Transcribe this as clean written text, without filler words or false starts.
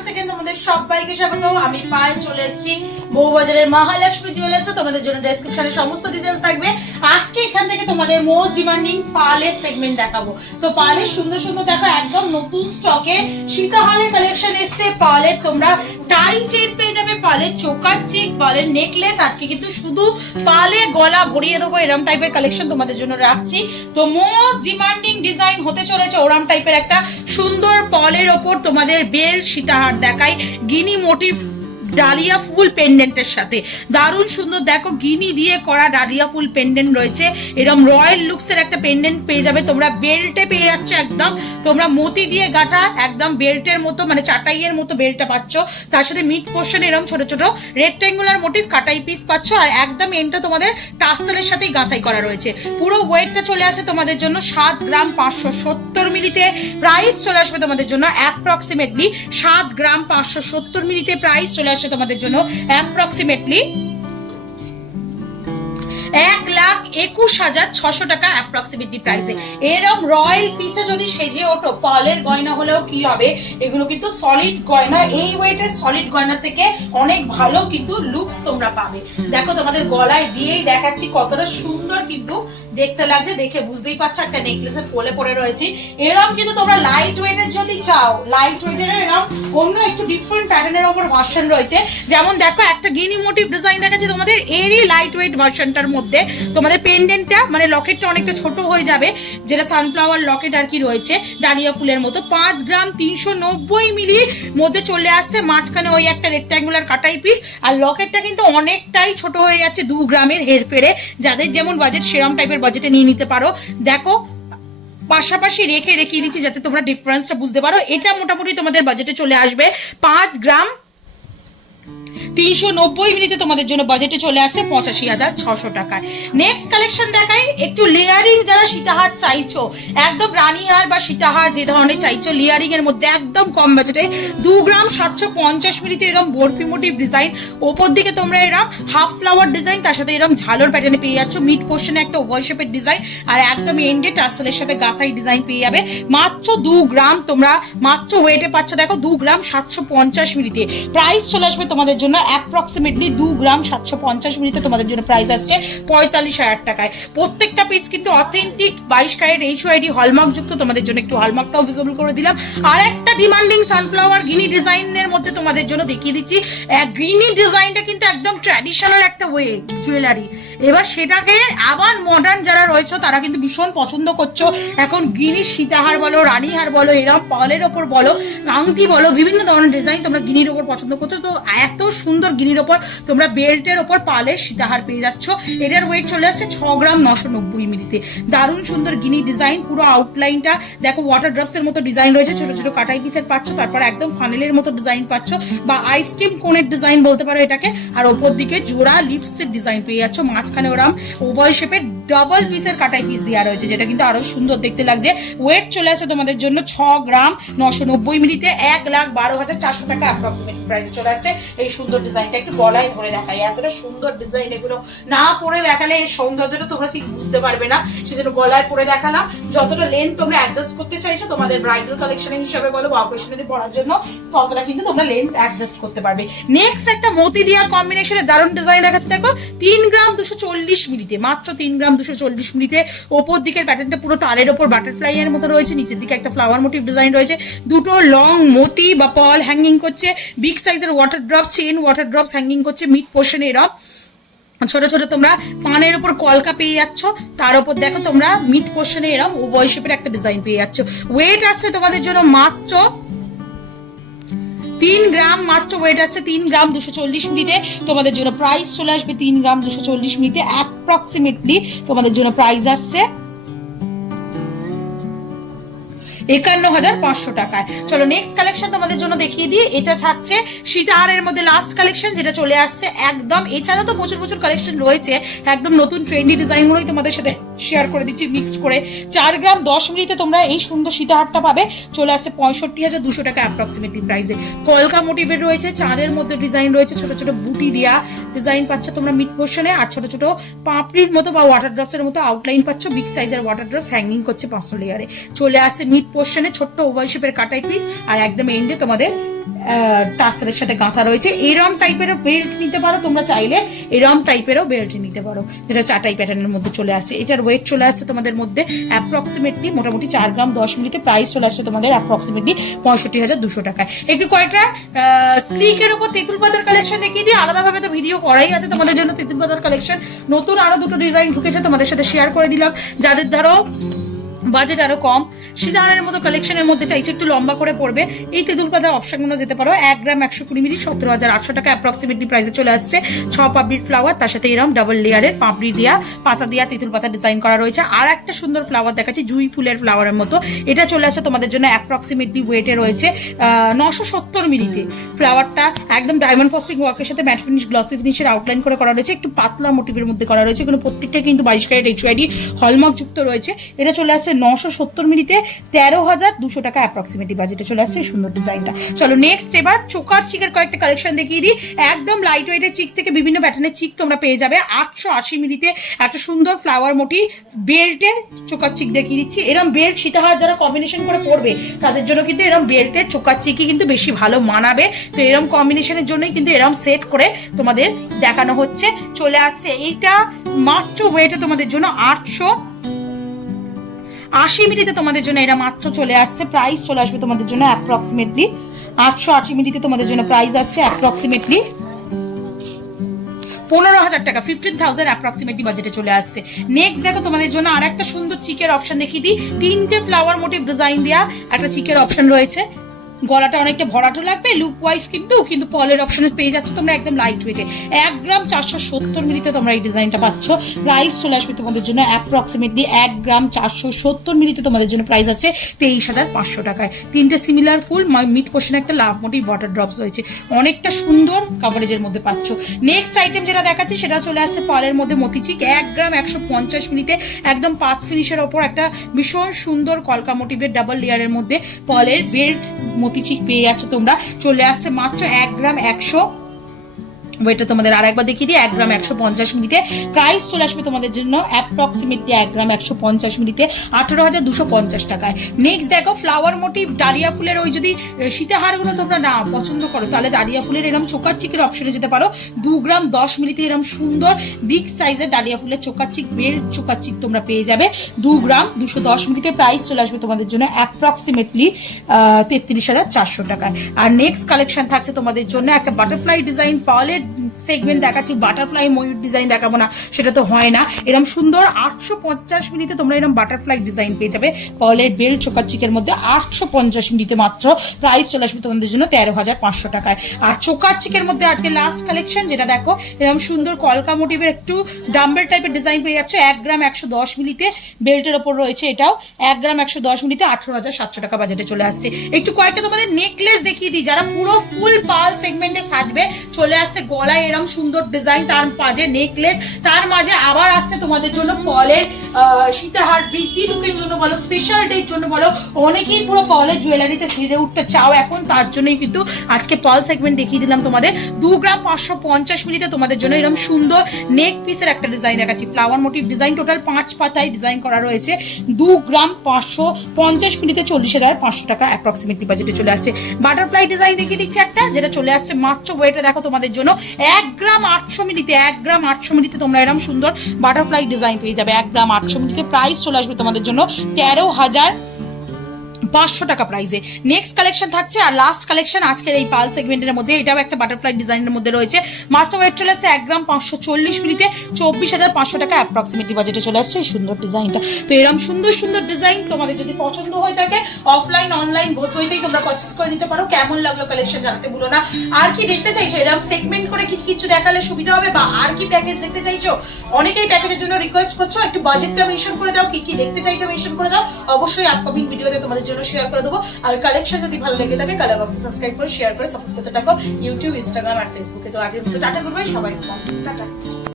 once again তোমাদের সবাইকে স্বাগত। আমি পায়েল চলে এসেছি বউবাজারের মহালক্ষ্মী জুয়েলার্সে। তোমাদের জন্য ডেসক্রিপশনে সমস্ত ডিটেইলস থাকবে। আজকে এখান থেকে তোমাদের মোস্ট ডিমান্ডিং পার্লের সেগমেন্ট দেখাবো। তো পার্লের সুন্দর সুন্দর দেখো একদম নতুন স্টকে সীতাহারের কালেকশন এসেছে। পার্লের তোমরা টাই চেন পেয়ে যাবে, পার্লের চোকার চেক, পার্লের নেকলেস। আজকে কিন্তু শুধু পার্লের গলা ভরিয়ে দেবো, এরম টাইপের কালেকশন তোমাদের জন্য রাখছি। তো মোস্ট ডিমান্ডিং ডিজাইন হতে চলেছে ওরম টাইপের একটা সুন্দর পার্লের ওপর তোমাদের বেল সীতাহার দেখাই, গিনি মোটিভ ডালিয়া ফুল পেন্ডেন্টের সাথে। দারুণ সুন্দর দেখো গিনি দিয়ে করা ডালিয়া ফুল পেন্ডেন্ট রয়েছে। এরকম রয়্যাল লুকসের একটা পেন্ডেন্ট পেয়ে যাবে তোমরা। বেল্টে পেয়ে যাচ্ছে একদম তোমরা মতি দিয়ে গাঁথা একদম বেল্টের মতো, মানে চাটাইয়ের মতো বেল্টটা পাচ্ছ। তার সাথে মিড পোর্শন এরকম ছোট ছোট রেক্টেঙ্গুলার মোটিভ কাটাই পিস পাচ্ছ। আর একদম এন্ডটা তোমাদের টার্সেলের সাথেই গাঁথাই করা রয়েছে। পুরো ওয়েটটা চলে আসে তোমাদের জন্য 7 গ্রাম 570 মিলিতে। প্রাইস চলে আসবে তোমাদের জন্য অ্যাপ্রক্সিমেটলি 7 গ্রাম 570 মিলিতে। প্রাইস চলে আসবে তোমাদের জন্য অ্যাপ্রক্সিমেটলি 1,21,600 টাকা অ্যাপ্রক্সিমেটলি প্রাইসে। এরকম রয়্যাল পিসে যদি সেজে ওঠো, পার্লের গয়না হলেও কি হবে, এগুলো কিন্তু সলিড গয়না। এই ওয়েটের সলিড গয়না থেকে অনেক ভালো কিন্তু লুকস তোমরা পাবে। দেখো তোমাদের গলায় দিয়েই দেখাচ্ছি কতটা সুন্দর কিন্তু দেখতে লাগছে। দেখে বুঝতেই পারছো একটা নেকলেসের ফোলে পড়ে রয়েছে। এরকম কিন্তু তোমরা লাইট ওয়েটের যদি চাও, লাইট ওয়েটের এরকম অন্য একটু ডিফারেন্ট প্যাটার্নের উপর ভার্সন রয়েছে। যেমন দেখো একটা গিনি মোটিভ ডিজাইন দেখাচ্ছি তোমাদের, এরই লাইট ওয়েট ভার্সনটার মধ্যে তোমাদের পেন্ডেন্টটা মানে লকেটটা অনেকটা ছোট হয়ে যাবে, যেটা সানফ্লাওয়ার লকেট আর কি রয়েছে ডালিয়া ফুলের মতো। 5 গ্রাম 390 মিলির মধ্যে চলে আসছে। মাঝখানে ওই একটা রেক্ট্যাঙ্গুলার কাটাই পিস। আর লকেটটা কিন্তু অনেকটাই ছোট হয়ে যাচ্ছে 2 গ্রামের হেরফেরে। যাদের যেমন বাজেট সেরম টাইপের বাজেটে নিয়ে নিতে পারো। দেখো পাশাপাশি রেখে দেখিয়ে দিচ্ছি যাতে তোমরা ডিফারেন্সটা বুঝতে পারো। এটা মোটামুটি তোমাদের বাজেটে চলে আসবে 5 গ্রাম 390 মিনিটে তোমাদের জন্য বাজেটে চলে আসছে 85,600 টাকায়। নেক্সট কালেকশন দেখাই একটু লেয়ারিং। যারা সীতাহার চাইছো, একদম রানীহার বা সীতাহার যে ধরনের চাইছো লেয়ারিং এর মধ্যে একদম কম বাজেটে 2 গ্রাম 750 মিনিটে এরকম বরফি মোটিভ ডিজাইন। ওপর দিকে তোমরা এরকম হাফ ফ্লাওয়ার ডিজাইন, তার সাথে এরকম ঝালর প্যাটার্নে পেয়ে যাচ্ছ। মিড পোর্শনে একটা ওভাল শেপের ডিজাইন আর একদম এন্ডে টার্সেলের সাথে গাঁথাই ডিজাইন পেয়ে যাবে। মাত্র 2 গ্রাম তোমরা মাত্র ওয়েটে পাচ্ছ। দেখো 2 গ্রাম 750 মিনিটে। প্রাইস চলে আসবে তোমাদের জন্য অ্যাপ্রক্সিমেটলি 2 গ্রাম 750 মিনিটে তোমাদের জন্য প্রাইস আসছে 45,000 টাকায়। প্রত্যেকটা পিস কিন্তু অথেন্টিক 22 ক্যারেট HYD হলমার্ক যুক্ত। তোমাদের জন্য একটু হলমার্কটাও ভিজিবল করে দিলাম। আর একটা ডিমান্ডিং সানফ্লাওয়ার গিনি ডিজাইনের মধ্যে তোমাদের জন্য দেখিয়ে দিচ্ছি। গিনি ডিজাইনটা কিন্তু একদম ট্র্যাডিশনাল একটা ওয়ে জুয়েলারি। এবার সেটাকে আবার মডার্ন যারা রয়েছে তারা কিন্তু ভীষণ পছন্দ করছো। এখন গিনির সীতাহার বলো, রানীহার বলো, এরকম পার্লের ওপর বলো, আংটি বলো, বিভিন্ন ধরনের ডিজাইন তোমরা গিনির ওপর পছন্দ করছো। তো এত সুন্দর গিনির ওপর তোমরা বেল্টের ওপর পার্লের সীতাহার পেয়ে যাচ্ছ। এটার ওয়েট চলে আসছে 6 গ্রাম 990 মিলিতে। দারুণ সুন্দর গিনি ডিজাইন। পুরো আউটলাইনটা দেখো ওয়াটার ড্রপস এর মতো ডিজাইন রয়েছে, ছোট ছোট কাটাই পিসের পাচ্ছ। তারপর একদম ফানেলের মতো ডিজাইন পাচ্ছ বা আইসক্রিম কোনের ডিজাইন বলতে পারো এটাকে। আর ওপর দিকে জোড়া লিপসের ডিজাইন পেয়ে যাচ্ছ। মাঝখানে ওরম ওভাল শেপের ডাবল পিসের কাটাই পিস দেওয়া রয়েছে, যেটা কিন্তু আরো সুন্দর দেখতে লাগছে। ওয়েট চলে আসছে তোমাদের জন্য 6 গ্রাম 990 মিলিতে। 1,12,400 টাকা অ্যাপ্রক্সিমেট প্রাইসে চলে আসছে। এই সুন্দর ডিজাইনটা একটু গলায় ধরে দেখাই, এতটা সুন্দর ডিজাইন। এগুলো না পরে দেখালে এই সৌন্দর্যটা তোমরা ঠিক বুঝতে পারবে না, সেজন্য গলায় পরে দেখালাম। যতটা লেন্থ তোমরা অ্যাডজাস্ট করতে চাইছো তোমাদের ব্রাইডাল কালেকশন হিসেবে বলো বা অকেশনালি পরার জন্য, ততটা কিন্তু তোমরা লেন্থ অ্যাডজাস্ট করতে পারবে। নেক্সট একটা মতি দিয়া কম্বিনেশনে দারুণ ডিজাইন দেখাচ্ছে। দেখো 3 গ্রাম 240 মিনিটে, মাত্র 3 গ্রাম 240 মিনিটে। ওপর দিকের প্যাটার্নটা পুরো তারের ওপর বাটারফ্লাই এর মতো রয়েছে। নিচের দিকে একটা ফ্লাওয়ার মোটিভ ডিজাইন রয়েছে। দুটো লং মতি বা পার্ল হ্যাঙ্গিং করছে। বিগ সাইজের water drops, chain water drops hanging করছে। মিড পোর্শনে এরকম ছোট ছোট তোমরা পানের উপর কলকা পেয়ে যাচ্ছ। তার উপর দেখো তোমরা মিড পোর্শনে এরকম ওভাল শেপের একটা ডিজাইন পেয়ে যাচ্ছ। ওয়েট আসছে তোমাদের জন্য মাত্র 3 গ্রাম, মাত্র ওয়েট আসছে 3 গ্রাম 240 মিনিটে। তোমাদের জন্য প্রাইস চলে আসবে 3 গ্রাম 240 মিনিটে। অ্যাপ্রক্সিমেটলি তোমাদের জন্য প্রাইস আসছে 51,500 টাকায়। চলো নেক্সট কালেকশন তোমাদের জন্য দেখিয়ে দিই। এটা থাকছে সীতাহারের মধ্যে লাস্ট কালেকশন, যেটা চলে আসছে একদম। এছাড়া তো প্রচুর প্রচুর কালেকশন রয়েছে, একদম নতুন ট্রেন্ডি ডিজাইনগুলোই তোমাদের সাথে শেয়ার করে দিচ্ছি মিক্সড করে। 4 গ্রাম 10 মিনিটে তোমরা এই সুন্দর সীতাহারটা পাবে। চলে আসছে 65,200 টাকা অ্যাপ্রক্সিমেটলি প্রাইসে। কলকা মোটিভের রয়েছে, চাঁদের মধ্যে ডিজাইন রয়েছে, ছোট ছোট বুটি দেওয়া ডিজাইন পাচ্ছ তোমরা মিড পোর্শনে। আর ছোট ছোট পাপড়ির মতো বা ওয়াটার ড্রপসের মতো আউটলাইন পাচ্ছ। বিগ সাইজের ওয়াটার ড্রপস হ্যাঙ্গিং করছে 5টা লেয়ারে। চলে আসছে মিড পোর্শনে ছোট্ট ওভাল শেপের কাটাই পিস। আর একদম এন্ডে তোমাদের টাসেলের সাথে গাঁথা রয়েছে। এরম টাইপেরও বেল্ট নিতে পারো তোমরা চাইলে, এরম টাইপেরও বেল্ট নিতে পারো, যেটা চাটাই প্যাটার্নের মধ্যে চলে আসছে। এটার ওয়েট চলে আসছে তোমাদের মধ্যে অ্যাপ্রক্সিমেটলি মোটামুটি 4 গ্রাম 10 মিলিতে। প্রাইস চলে আসছে তোমাদের অ্যাপ্রক্সিমেটলি 65,200 টাকায়। একটু কয়েকটা স্লিকের উপর তেঁতুল পাতার কালেকশন দেখিয়ে দিই। আলাদাভাবে তো ভিডিও করাই আছে তোমাদের জন্য তেঁতুল পাতার কালেকশন। নতুন আরো দুটো ডিজাইন ঢুকেছে, তোমাদের সাথে শেয়ার করে দিলাম। যাদের ধরো বাজেট আরো কম, সীতাহারের মতো কালেকশনের মধ্যে চাইছে একটু লম্বা করে পড়বে, এই তেঁতুল পাতার অপশনগুলো যেতে পারো। 1 গ্রাম 120 মিলি 17,800 টাকা অ্যাপ্রক্সিমেটলি প্রাইসে চলে আসছে। 6 পাপড়ির ফ্লাওয়ার, তার সাথে এরকম ডাবল লেয়ারের পাপড়ি দেওয়া পাতা দেওয়া তেঁতুল পাতা ডিজাইন করা রয়েছে। আর একটা সুন্দর ফ্লাওয়ার দেখাচ্ছি, জুই ফুলের ফ্লাওয়ারের মতো। এটা চলে আসছে তোমাদের জন্য অ্যাপ্রক্সিমেটলি ওয়েটে রয়েছে 970 মিলিতে। ফ্লাওয়ারটা একদম ডায়মন্ড ফস্টিং ওয়ার্কের সাথে ম্যাট ফিনিশ গ্লসি ফিনিশের আউটলাইন করে করা রয়েছে, একটু পাতলা মোটিভের মধ্যে করা রয়েছে। এগুলো প্রত্যেকটা কিন্তু 22 ক্যারেট HYD হলমার্ক যুক্ত রয়েছে। এটা চলে আসছে 970 মিনিটে 13,200 টাকা অ্যাপ্রক্সিমেটলি বাজেটে চলে আসছে সুন্দর ডিজাইনটা। চলো নেক্সট এবার চোকার চিকের কয়েকটা কালেকশন দেখিয়ে দিই। একদম লাইট ওয়েটের চিক থেকে বিভিন্ন প্যাটার্নের চিক তোমরা পেয়ে যাবে। 880 মিলিতে একটা সুন্দর ফ্লাওয়ার মোটি বেল্টের চোকার চিক দেখিয়ে দিচ্ছি। এরম বেল্ট সীতাহার যারা কম্বিনেশন করে পড়বে তাদের জন্য কিন্তু এরম বেল্টের চোকার চিকই কিন্তু বেশি ভালো মানাবে। তো এরম কম্বিনেশনের জন্যই কিন্তু এরম সেট করে তোমাদের দেখানো হচ্ছে। চলে আসছে এইটা মাত্র ওয়েটে তোমাদের জন্য 880 মিলিতে তোমাদের জন্য এটা মাত্র চলে আসছে। প্রাইস চলে আসবে তোমাদের জন্য অ্যাপ্রক্সিমেটলি 880 মিলিতে তোমাদের জন্য প্রাইস আসছে অ্যাপ্রক্সিমেটলি 15,000 টাকা, 15,000 অ্যাপ্রক্সিমেটলি বাজেটে চলে আসছে। নেক্সট দেখো তোমাদের জন্য আর একটা সুন্দর চিকের অপশন দেখিয়ে দিই। 3টে ফ্লাওয়ার মোটিভ ডিজাইন দেওয়া একটা চিকের অপশন রয়েছে। গলাটা অনেকটা ভরাটো লাগবে লুক ওয়াইজ, কিন্তু পলের অপশনে পেয়ে যাচ্ছ তোমরা একদম লাইট ওয়েটে। 1 গ্রাম 470 মিলিতে তোমরা এই ডিজাইনটা পাচ্ছ। প্রাইস চলে আসবে তোমাদের জন্য অ্যাপ্রক্সিমেটলি 1 গ্রাম 470 মিলিতে তোমাদের জন্য প্রাইস আসছে 23,500 টাকায়। 3টে সিমিলার ফুল মিড পোর্শনে একটা লাভ মোটিভ ওয়াটার ড্রপস রয়েছে, অনেকটা সুন্দর কাভারেজের মধ্যে পাচ্ছ। নেক্সট আইটেম যেটা দেখাচ্ছি সেটা চলে আসছে পালের মধ্যে মতিচিক। 1 গ্রাম 150 মিলিতে একদম পাত ফিনিশের ওপর একটা ভীষণ সুন্দর কলকা মোটিভের ডাবল লেয়ারের মধ্যে পলের বেল্ট মতিচিক পেয়ে যাচ্ছ তোমরা। চলে আসছে মাত্র 1 গ্রাম 100 ওয়েটটা তোমাদের আর একবার দেখিয়ে দিই। 1 গ্রাম 150 মিলিতে প্রাইস চলে আসবে তোমাদের জন্য অ্যাপ্রক্সিমেটলি 1 গ্রাম 150 মিলিতে 18,250 টাকায়। নেক্সট দেখো ফ্লাওয়ার মোটিভ ডালিয়া ফুলের, ওই যদি সীতাহারগুলো তোমরা না পছন্দ করো তাহলে ডালিয়া ফুলের এরকম চোকার চিকের অপশনে যেতে পারো। 2 গ্রাম 10 মিলিতে এরকম সুন্দর বিগ সাইজের ডালিয়া ফুলের চোকার চিক বেল্ট চোকার চিক তোমরা পেয়ে যাবে 2 গ্রাম 210 মিলিতে। প্রাইস চলে আসবে তোমাদের জন্য অ্যাপ্রক্সিমেটলি 33,400 টাকায়। আর নেক্সট কালেকশন থাকছে তোমাদের জন্য একটা বাটারফ্লাই ডিজাইন পালের সেগমেন্ট দেখাচ্ছি। বাটারফ্লাই ময়ূর ডিজাইন দেখাবো না, সেটা তো হয় না। এরকম সুন্দর 850 মিলিতে তোমরা এরকম বাটারফ্লাই ডিজাইন পেয়ে যাবে পলের বেল্ট চোকার চিকের মধ্যে 850 মিলিতে মাত্র। প্রাইস চলে আসবে তোমাদের জন্য 13,500 টাকায়। আর চোকার চিকের মধ্যে আজকে লাস্ট কালেকশন যেটা দেখো, এরকম সুন্দর কলকা মোটিভের একটু ডাম্বেল টাইপের ডিজাইন পেয়ে যাচ্ছে। 1 গ্রাম 110 মিলিতে বেল্টের ওপর রয়েছে, এটাও 1 গ্রাম 110 মিলিতে 18,700 টাকা বাজেটে চলে আসছে। একটু কয়েকটা তোমাদের নেকলেস দেখিয়ে দিই। যারা পুরো ফুল পাল সেগমেন্টে সাজবে চলে আসছে গলায় এরকম সুন্দর ডিজাইন, তার মাঝে নেকলেস, তার মাঝে আবার আসছে তোমাদের জন্য পলের সীতাহার। বৃদ্ধি লুকের জন্য বলো, স্পেশাল ডের জন্য বলো, অনেকেই পুরো পলের জুয়েলারিতে সেজে উঠতে চাও এখন, তার জন্যই কিন্তু আজকে পল সেগমেন্ট দেখিয়ে দিলাম তোমাদের। 2 গ্রাম 550 মিলিতে তোমাদের জন্য এরকম সুন্দর নেক পিসের একটা ডিজাইন দেখাচ্ছি। ফ্লাওয়ার মোটিভ ডিজাইন, টোটাল 5 পাতায় ডিজাইন করা রয়েছে। 2 গ্রাম 550 মিলিতে 40,500 টাকা অ্যাপ্রক্সিমেটলি বাজেটে চলে আসছে। বাটারফ্লাই ডিজাইন দেখিয়ে দিচ্ছি একটা, যেটা চলে আসছে মাত্র ওয়েটে দেখো তোমাদের জন্য 1 গ্রাম 800 মিলিতে। 1 গ্রাম 800 মিলিতে তোমরা এরকম সুন্দর বাটারফ্লাই ডিজাইন পেয়ে যাবে 1 গ্রাম 800 মিলিতে। প্রাইস চলে আসবে তোমাদের জন্য 13,500 টাকা প্রাইসে। নেক্সট কালেকশন থাকছে আর লাস্ট কালেকশন আজকের এই পাল সেগমেন্টের মধ্যে, এটাও একটা বাটারফ্লাই ডিজাইনের মধ্যে রয়েছে। মাত্র ওয়েট চলে আসছে 1 গ্রাম 540 মিলিতে 24,500 টাকা অ্যাপ্রক্সিমেটলি বাজেটে চলে আসছে এই সুন্দর ডিজাইনটা। তো এরকম সুন্দর সুন্দর ডিজাইন তোমাদের যদি পছন্দ হয়ে থাকে অফলাইন অনলাইন বোথ হইতেই তোমরা পারচেজ করে নিতে পারো। কেমন লাগলো কালেকশন জানাতে ভুলো না। আর কি দেখতে চাইছো এরকম সেগমেন্ট করে কিছু কিছু দেখালে সুবিধা হবে, বা আর কি প্যাকেজ দেখতে চাইছো? অনেকেই প্যাকেজের জন্য রিকোয়েস্ট করছো, একটু বাজেটটা মেনশন করে দাও, কি কি দেখতে চাইছো মেনশন করে দাও। অবশ্যই আপকামিং ভিডিওতে তোমাদের জন্য শেয়ার করে দেবো। আর কালেকশন যদি ভালো লেগে থাকে কালার বক্সে সাবস্ক্রাইব করে শেয়ার করে সাপোর্ট করতে থাকো ইউটিউব, ইনস্টাগ্রাম আর ফেসবুকে। তো আজকের মতো টাটা করবে সবাই, টাটা।